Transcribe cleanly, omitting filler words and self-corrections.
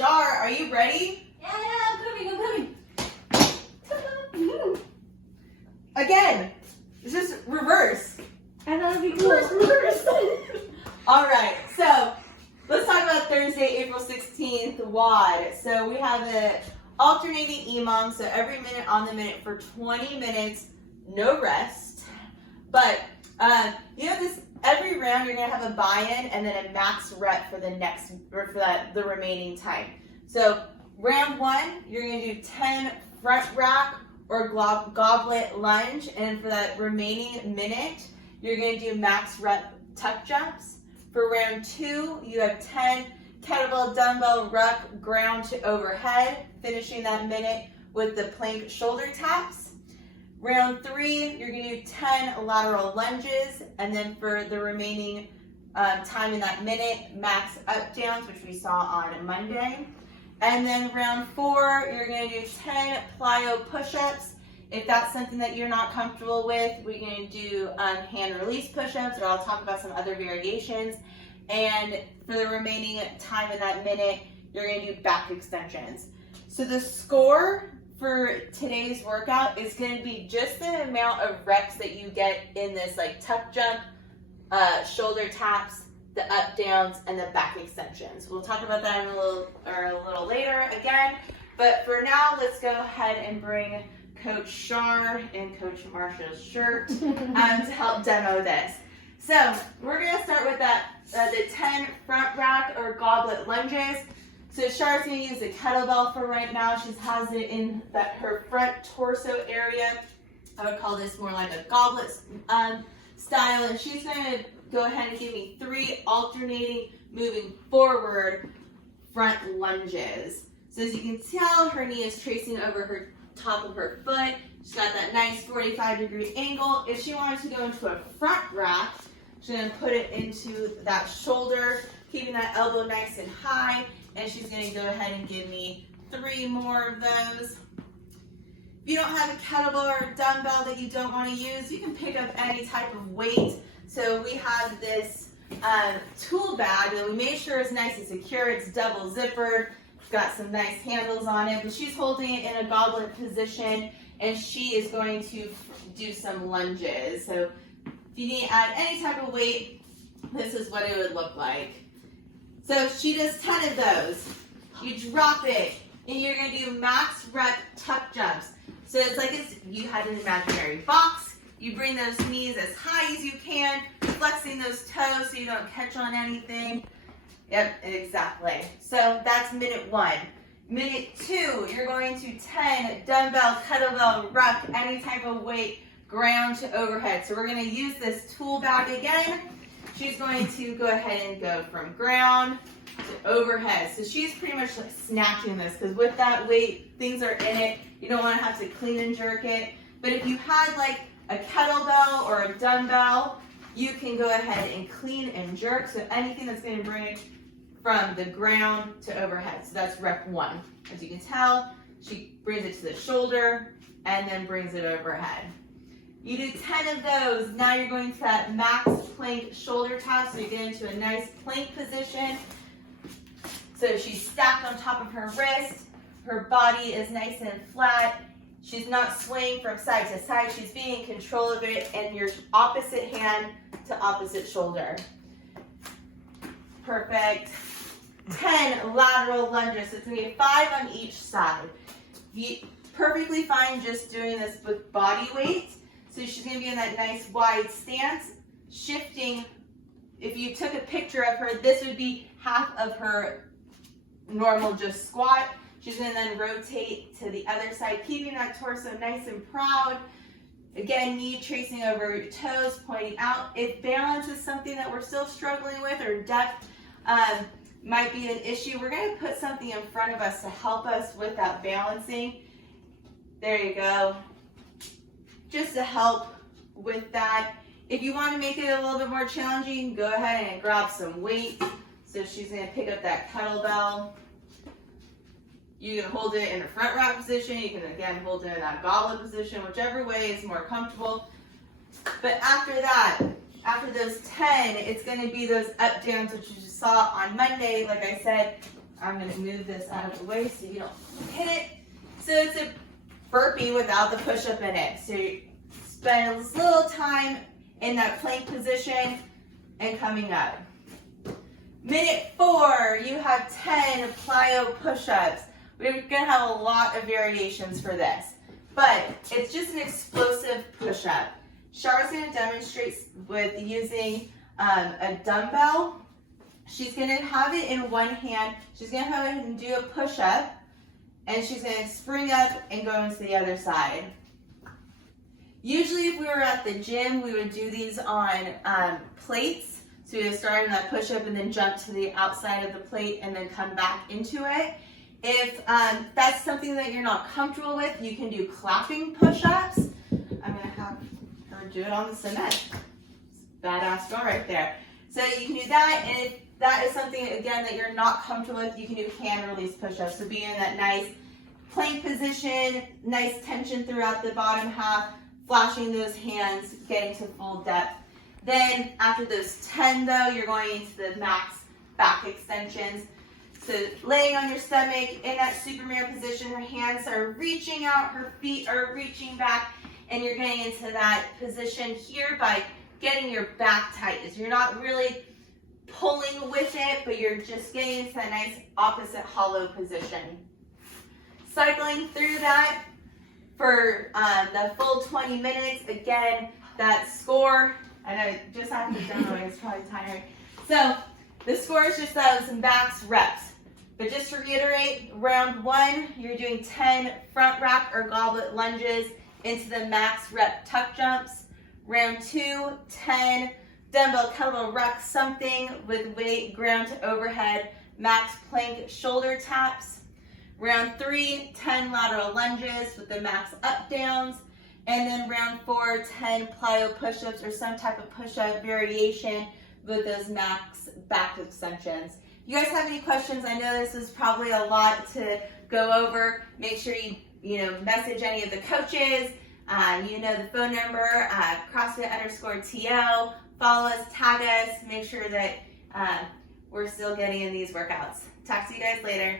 Shar, are you ready? Yeah, I'm coming. Again, it's just reverse. I thought it'd be cool. Reverse. All right, so let's talk about Thursday, April 16th, WOD. So we have an alternating EMOM, so every minute on the minute for 20 minutes, no rest. But you know this, every round you're gonna have a buy-in and then a max rep for the next, or for the remaining time. So round one, you're gonna do 10 front rack or goblet lunge, and for that remaining minute, you're gonna do max rep tuck jumps. For round two, you have 10 kettlebell, dumbbell, ruck, ground to overhead, finishing that minute with the plank shoulder taps. Round three, you're gonna do 10 lateral lunges, and then for the remaining time in that minute, max up downs, which we saw on Monday. And then round four, you're gonna do 10 plyo push-ups. If that's something that you're not comfortable with, we're gonna do hand release push-ups, or I'll talk about some other variations. And for the remaining time in that minute, you're gonna do back extensions. So the score for today's workout is gonna be just the amount of reps that you get in this like tuck jump, shoulder taps, the up downs, and the back extensions. We'll talk about that in a little later again. But for now, let's go ahead and bring Coach Shar in Coach Marsha's shirt to help demo this. So we're gonna start with the 10 front rack or goblet lunges. So Shar's gonna use a kettlebell for right now. She has it in her front torso area. I would call this more like a goblet style, and she's gonna go ahead and give me 3 alternating, moving forward front lunges. So as you can tell, her knee is tracing over her top of her foot. She's got that nice 45-degree angle. If she wanted to go into a front rack, she's gonna put it into that shoulder, keeping that elbow nice and high, and she's gonna go ahead and give me 3 more of those. If you don't have a kettlebell or a dumbbell that you don't wanna use, you can pick up any type of weight. So we have this tool bag that we made sure is nice and secure. It's double zippered. It's got some nice handles on it, but she's holding it in a goblet position, and she is going to do some lunges. So if you need to add any type of weight, this is what it would look like. So she does 10 of those. You drop it, and you're gonna do max rep tuck jumps. So it's like you had an imaginary box. You bring those knees as high as you can, flexing those toes so you don't catch on anything. Yep, exactly. So that's minute 1. Minute 2, you're going to 10 dumbbell, kettlebell, ruck, any type of weight, ground to overhead. So we're going to use this tool bag again. She's going to go ahead and go from ground to overhead. So she's pretty much like snatching this, because with that weight, things are in it. You don't want to have to clean and jerk it. But if you had like a kettlebell or a dumbbell, you can go ahead and clean and jerk. So anything that's going to bring it from the ground to overhead. So that's rep 1. As you can tell, she brings it to the shoulder and then brings it overhead. You do 10 of those. Now you're going to that max plank shoulder tap. So you get into a nice plank position. So she's stacked on top of her wrist. Her body is nice and flat. She's not swaying from side to side. She's being in control of it, and your opposite hand to opposite shoulder. Perfect. 10 lateral lunges. So it's going to be 5 on each side. Perfectly fine just doing this with body weight. So she's going to be in that nice wide stance, shifting. If you took a picture of her, this would be half of her normal just squat. She's going to then rotate to the other side, keeping that torso nice and proud. Again, knee tracing over your toes, pointing out. If balance is something that we're still struggling with, or depth might be an issue, we're going to put something in front of us to help us with that balancing. There you go. Just to help with that. If you want to make it a little bit more challenging, go ahead and grab some weight. So she's going to pick up that kettlebell. You can hold it in a front rack position. You can, again, hold it in that goblet position, whichever way is more comfortable. But after that, after those 10, it's going to be those up downs, which you just saw on Monday. Like I said, I'm going to move this out of the way so you don't hit it. So it's a burpee without the push-up in it. So you spend a little time in that plank position and coming up. Minute 4, you have 10 plyo push-ups. We're going to have a lot of variations for this, but it's just an explosive push-up. Char's going to demonstrate with using a dumbbell. She's going to have it in one hand. She's going to have it and do a push-up, and she's going to spring up and go into the other side. Usually if we were at the gym, we would do these on plates. So we would start in that push-up and then jump to the outside of the plate and then come back into it. If that's something that you're not comfortable with, you can do clapping push-ups. I'm going to have her do it on the cement. Badass girl right there. So you can do that, and if that is something, again, that you're not comfortable with, you can do hand release push-ups. So be in that nice plank position, nice tension throughout the bottom half, flashing those hands, getting to full depth. Then after those 10 though, you're going into the max back extensions. So laying on your stomach in that Superman position, her hands are reaching out, her feet are reaching back, and you're getting into that position here by getting your back tight. So you're not really pulling with it, but you're just getting into that nice opposite hollow position. Cycling through that for the full 20 minutes. Again, that score, I know just after the demo, it's probably tiring. So the score is just those max reps. But just to reiterate, round 1, you're doing 10 front rack or goblet lunges into the max rep tuck jumps. Round 2, 10 dumbbell kettlebell ruck something with weight ground to overhead, max plank shoulder taps. Round 3, 10 lateral lunges with the max up downs. And then round 4, 10 plyo push-ups or some type of push-up variation with those max back extensions. If you guys have any questions, I know this is probably a lot to go over. Make sure you message any of the coaches. The phone number, CrossFit_TO. Follow us, tag us, make sure that we're still getting in these workouts. Talk to you guys later.